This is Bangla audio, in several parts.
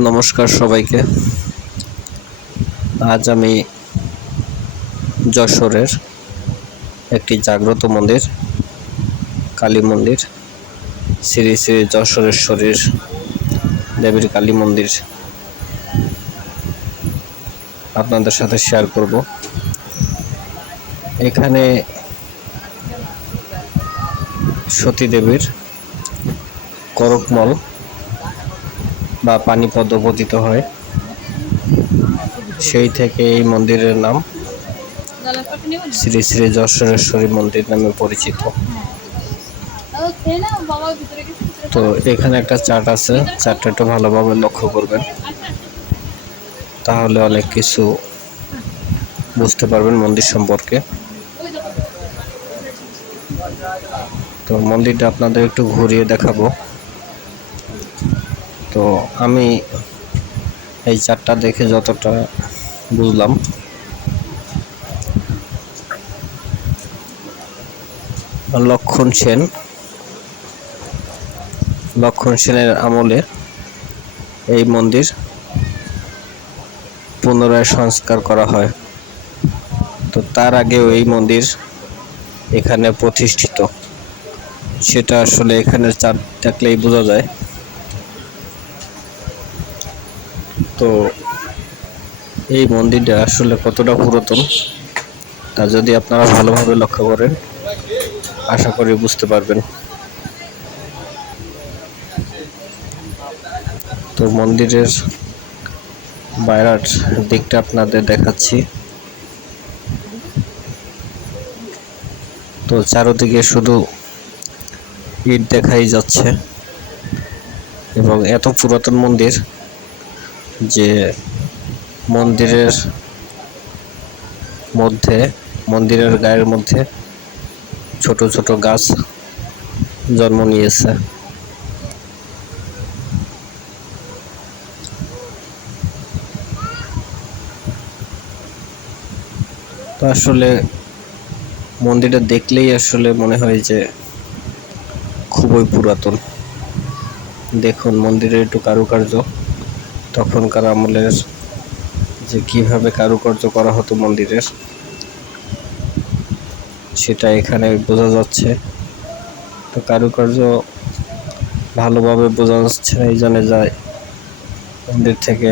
নমস্কার সবাইকে। আজ আমি যশোরের একটি জাগ্রত মন্দির, কালী মন্দির, শ্রী শ্রী যশোরেশ্বরীর দেবীর কালী মন্দির আপনাদের সাথে শেয়ার করব। এখানে সতী দেবীর করকমল বা পানি পদ্ম পতিত হয়, সেই থেকে এই মন্দিরের নাম শ্রী শ্রী যশোরেশ্বরী মন্দির নামে পরিচিত। তো এখানে একটা চার্ট আছে, চার্টটা একটু ভালোভাবে লক্ষ্য করবেন, তাহলে অনেক কিছু বুঝতে পারবেন মন্দির সম্পর্কে। তো মন্দিরটা আপনাদের একটু ঘুরিয়ে দেখাবো। তো আমি এই চার্টটা দেখে যতটা বুঝলাম, লক্ষণ সেনের আমলে এই মন্দির পুনরায় সংস্কার করা হয়। তো তার আগেও এই মন্দির এখানে প্রতিষ্ঠিত, সেটা আসলে এখানের চার্ট দেখলেই বোঝা যায়। তো এই মন্দিরটা আসলে কতটা পুরাতন তা যদি আপনারা ভালোভাবে লক্ষ্য করেন, আশা করি বুঝতে পারবেন। তো মন্দিরের বাইরের দিকটা আপনাদের দেখাচ্ছি। তো চারদিকে শুধু ইট দেখাই যাচ্ছে, এবং এত পুরাতন মন্দির যে মন্দিরের গায়ের মধ্যে ছোট ছোট গাছ জন্ম নিয়েছে। তো আসলে মন্দিরটা দেখলেই আসলে মনে হয় যে খুবই পুরাতন। দেখুন মন্দিরের একটু কারুকার্য, তখনকার আমলের যে কিভাবে কারুকার্য করা হতো মন্দিরের, সেটা এখানে বোঝা যাচ্ছে। তো কারুকার্য ভালোভাবে বোঝা যাচ্ছে না, এই জন্য যায় মন্দির থেকে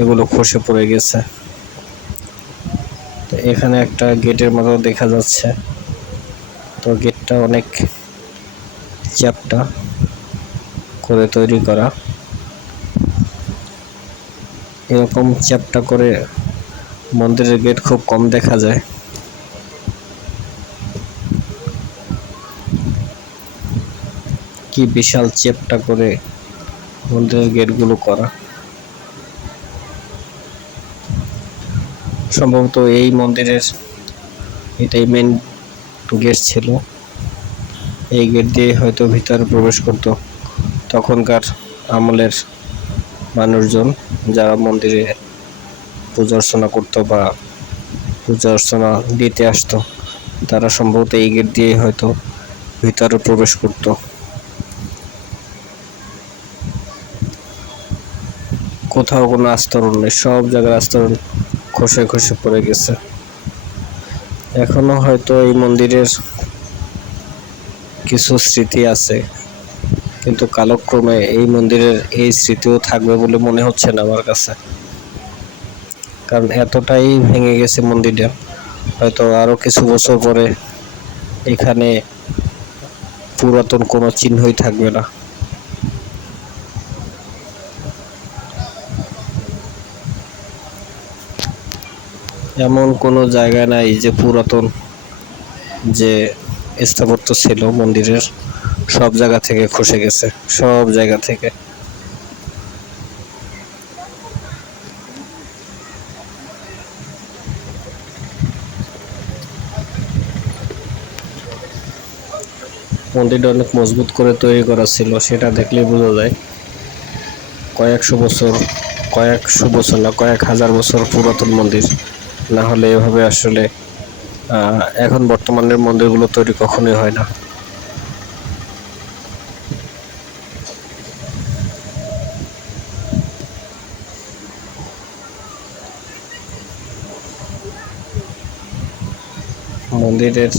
এগুলো খসে পড়ে গেছে। তো এখানে একটা গেটের মতো দেখা যাচ্ছে। তো গেটটা অনেক চ্যাপ্টা করে তৈরি করা, এরকম চ্যাপ্টা করে মন্দিরের গেট খুব কম দেখা যায়। কি বিশাল চ্যাপ্টা করে মন্দিরের গেটগুলো করা। সম্ভবত এই মন্দিরের এটাই মেন গেট ছিল। এই গেট দিয়ে হয়তো ভিতরে প্রবেশ করত তখনকার আমলের মানুষজন, যারা মন্দিরে পূজা অর্চনা করতো বা পূজা অর্চনা দিতে আসতো, তারা সম্ভবত এই গেট দিয়ে হয়তো ভিতরে প্রবেশ করত। কোথাও কোনো আস্তরণ নেই, সব জায়গার আস্তরণ খসে খসে পড়ে গেছে। এখনো হয়তো এই মন্দিরের কিছু স্মৃতি আছে, কিন্তু কালক্রমে এই মন্দিরের এই স্মৃতিও থাকবে বলে মনে হচ্ছে না আমার কাছে, কারণ এতটাই ভেঙে গেছে মন্দিরটা। হয়তো আরো কিছু বছর পরে এখানে পুরাতন কোনো চিহ্নই থাকবে না। এমন কোনো জায়গা নাই যে পুরাতন যে স্থাপত্য ছিল মন্দিরের, সব জায়গা থেকে খসে গেছে, সব জায়গা থেকে। মন্দিরটা অনেক মজবুত করে তৈরি করা ছিল, সেটা দেখলেই বোঝা যায়। কয়েকশো বছর না, কয়েক হাজার বছর পুরাতন মন্দির, না হলে এভাবে আসলে এখন বর্তমানের মন্দিরগুলো তৈরি কখনোই হয় না। মন্দিরের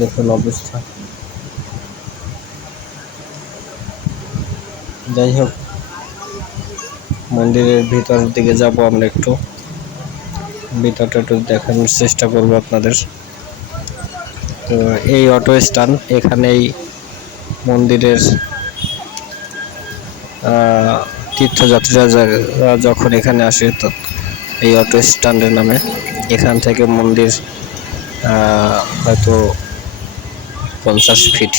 দেখুন অবস্থা। যাই হোক, মন্দিরের ভিতরের দিকে যাব আমরা, একটু ভিতরটা একটু দেখানোর চেষ্টা করব আপনাদের। তো এই অটো স্ট্যান্ড, এখানেই মন্দিরের তীর্থযাত্রীরা যখন এখানে আসে তো এই অটো স্ট্যান্ডের নামে। এখান থেকে মন্দির হয়তো 50 ফিট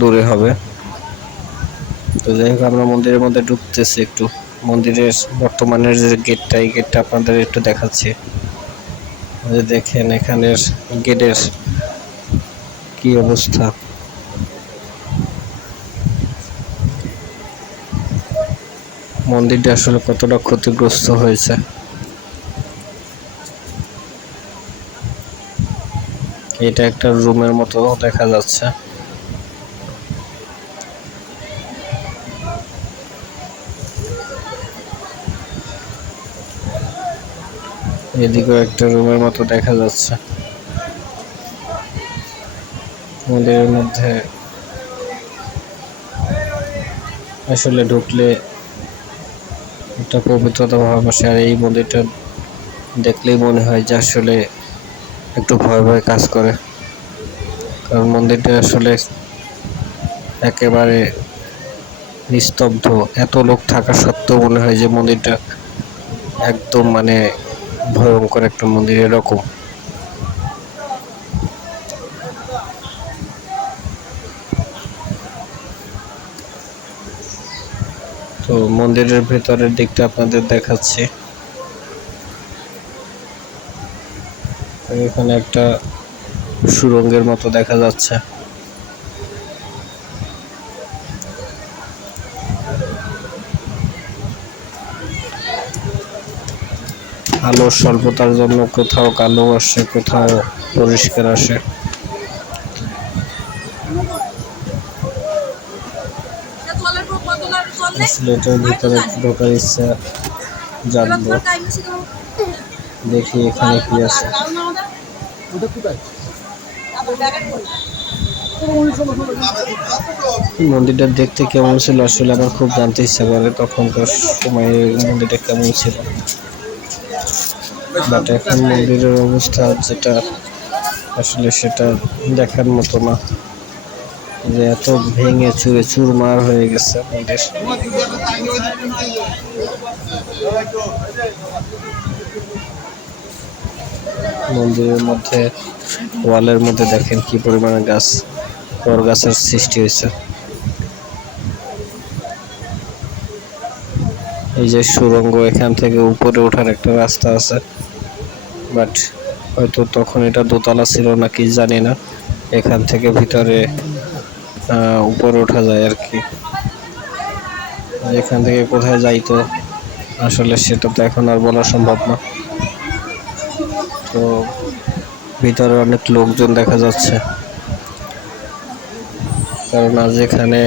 দূরে হবে। তো যাই হোক, আমরা মন্দিরের মধ্যে ঢুকতেছি। একটু মন্দিরের বর্তমানের যে গেটটা, এই গেটটা আপনাদের একটু দেখাচ্ছি। দেখেন এখানের গেটের কি অবস্থা। মন্দিরটা আসলে কতটা ক্ষতিগ্রস্ত হয়েছে। এটা একটা রুমের মতো দেখা যাচ্ছে। এদিকেও একটা রুমের মতো দেখা যাচ্ছে। মন্দিরের মধ্যে আসলে ঢুকলে একটা পবিত্রতা ভাব আসে। আর এই মন্দিরটা দেখলেই মনে হয় যে আসলে একটু ভয় ভয় কাজ করে, কারণ মন্দিরটা আসলে একেবারে নিস্তব্ধ। এত লোক থাকা সত্ত্বেও মনে হয় যে মন্দিরটা একদম মানে ভয়ঙ্কর একটা মন্দির এরকম। তো মন্দিরের ভেতরের দিকটা আপনাদের দেখাচ্ছি। এখানে একটা সুড়ঙ্গের মতো দেখা যাচ্ছে। আলোর স্বল্পতার জন্য কোথাও কালো আসে, কোথাও পরিষ্কার আসে। এটার ভিতরে ঢোকার ইচ্ছা জানবো, দেখি এখানে কি আছে। মন্দিরটা দেখতে কেমন ছিল আসলে আমার খুব জানতে ইচ্ছা করে, তখনকার সময়ে মন্দিরটা কেমন ছিল। বাট এখন মন্দিরের অবস্থা যেটা, আসলে সেটা দেখার মতো না, যে এত ভেঙে চুরে চুরমার হয়ে গেছে মন্দির। মন্দিরের মধ্যে ওয়ালের মধ্যে দেখেন কি পরিমাণে গাছ, বড় গাছের সৃষ্টি হয়েছে। এই যে সুড়ঙ্গ, এখান থেকে উপরে ওঠার একটা রাস্তা আছে, বাট হয়তো তখন এটা দোতলা ছিল নাকি জানি না। এখান থেকে ভিতরে উপরে ওঠা যায় আর কি। এখান থেকে কোথায় যাইতো আসলে সেটা তো এখন আর বলা সম্ভব না। তো ভিতরে অনেক লোকজন দেখা যাচ্ছে, কারণ আজ এখানে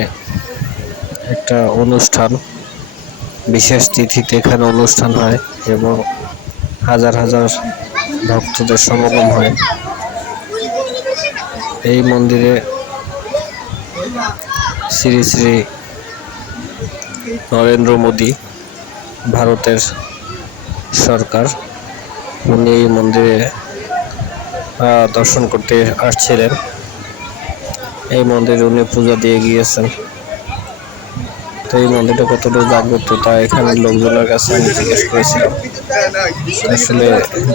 একটা অনুষ্ঠান, বিশেষ তিথিতে এখানে অনুষ্ঠান হয় এবং হাজার হাজার ভক্তদের সমাগম হয়। এই মন্দিরে শ্রী শ্রী নরেন্দ্র মোদী, ভারতের সরকার, উনি এই মন্দিরে দর্শন করতে আসছিলেন। এই মন্দিরে উনি পূজা দিয়ে গিয়েছেন। তো এই মন্দিরটা কতটুকু জাগ্রত তা এখানের লোকজনের কাছে আমি জিজ্ঞেস করেছিলাম। আসলে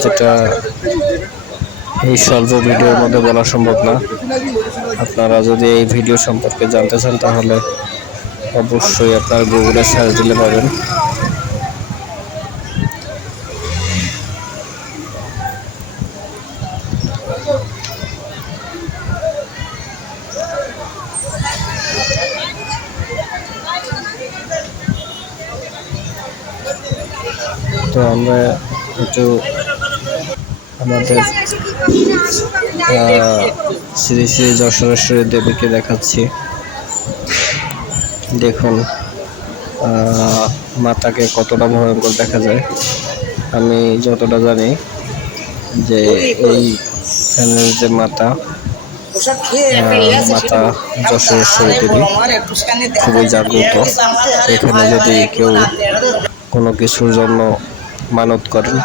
যেটা এই স্বল্প ভিডিওর মধ্যে বলা সম্ভব না। আপনারা যদি এই ভিডিও সম্পর্কে জানতে চান তাহলে অবশ্যই আপনার গুগলে সার্চ দিলে পাবেন। তো আমরা একটু আমাদের শ্রী শ্রী যশোরেশ্বরী দেবীকে দেখাচ্ছি। দেখুন মাতাকে কতটা ভয়ঙ্কর দেখা যায়। আমি যতটা জানি যে এইখানের যে মাতা মাতা যশোরেশ্বরী দেবী খুবই জাগ্রত। এখানে যদি কেউ কোনো কিছুর জন্য মানত করেন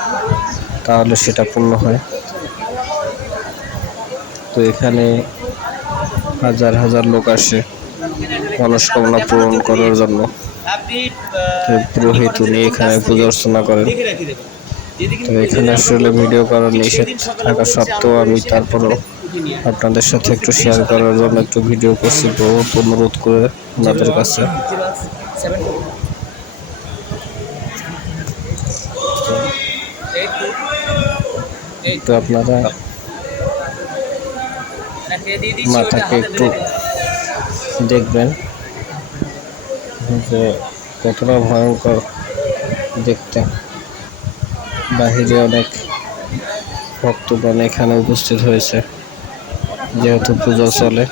তাহলে সেটা পূর্ণ হয়। তো এখানে হাজার হাজার লোক আসে মনস্কামনা পূরণ করার জন্য। তো পুরোহিত উনি এখানে পূজা অর্চনা করেন। তো এখানে আসলে ভিডিও করার নিষেধ থাকা সত্ত্বেও আমি তারপরও আপনাদের সাথে একটু শেয়ার করার জন্য একটু ভিডিও করছি, বহুত অনুরোধ করে ওনাদের কাছে। তো আপনারা মাথাকে একটু দেখবেন যে কতটা ভয়ঙ্কর দেখতে। বাহিরে অনেক ভক্তগণ এখানে উপস্থিত হয়েছে, যেহেতু পূজা চলে,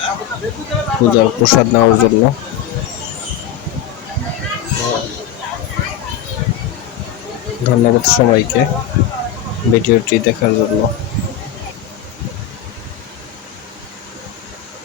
পূজার প্রসাদ নেওয়ার জন্য। ধন্যবাদ সবাইকে ভিডিওটি দেখার জন্য।